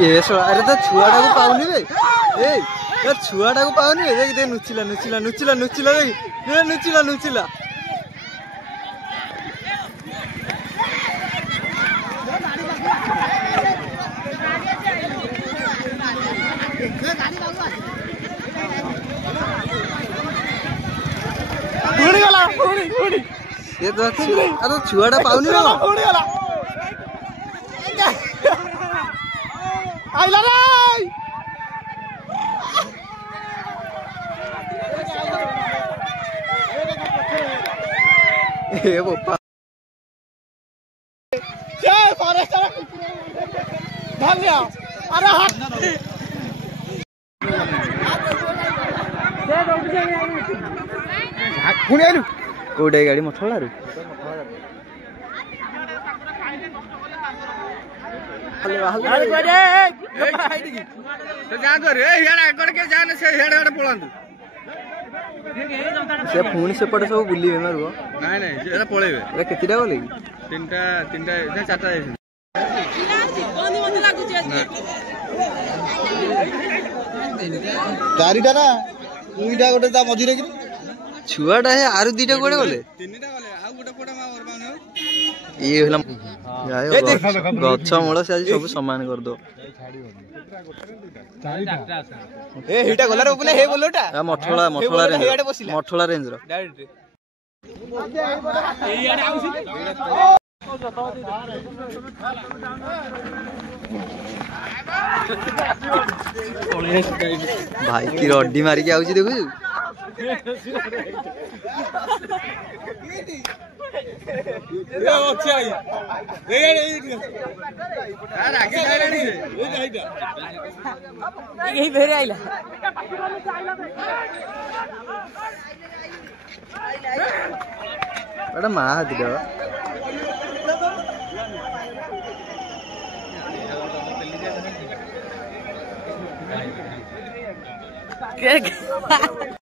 ये अरे तो छुआटा को पाऊनी बे ए छुआटा को पाऊनी बे देख नुचिला नुचिला नुचिला नुचिला देख नुचिला नुचिला ये तो अरे छुआटा पाऊनी बे आइला रे ए बोपा जय फॉरेस्टर धन्य अरे हाथ पुणे आलु कोडे गाड़ी मठला रे अरे कोडे जा तो रे हेडा कड़ के जाने से हेडा हेडा पळांतु से पुणी से पड़े सब बुली बेमार गो नाही नाही एरा पळेबे ए केतिटा बोले तीनटा ए चारटा जायछ कोनी मते लागु छै चारिटा ना दुईटा गोटे ता मझिरे कि छुआटा है आरु दीटा कोडे बोले तीनटा गले आ गोटे कोडा मा और पाउने ये होला गछ मूल से आज सब समान कर दो ए हिटा गला रे बोले हे बोलोटा मठला मठला रेंज मठला रेंज रो डायरेक्ट एई आडे आउसी भाई की रड्डी मारी के आउची देखु ए अच्छा ए यार आगे गाड़ी से ओ जाइदा एही फेरे आइला बड़ा मा दिलो के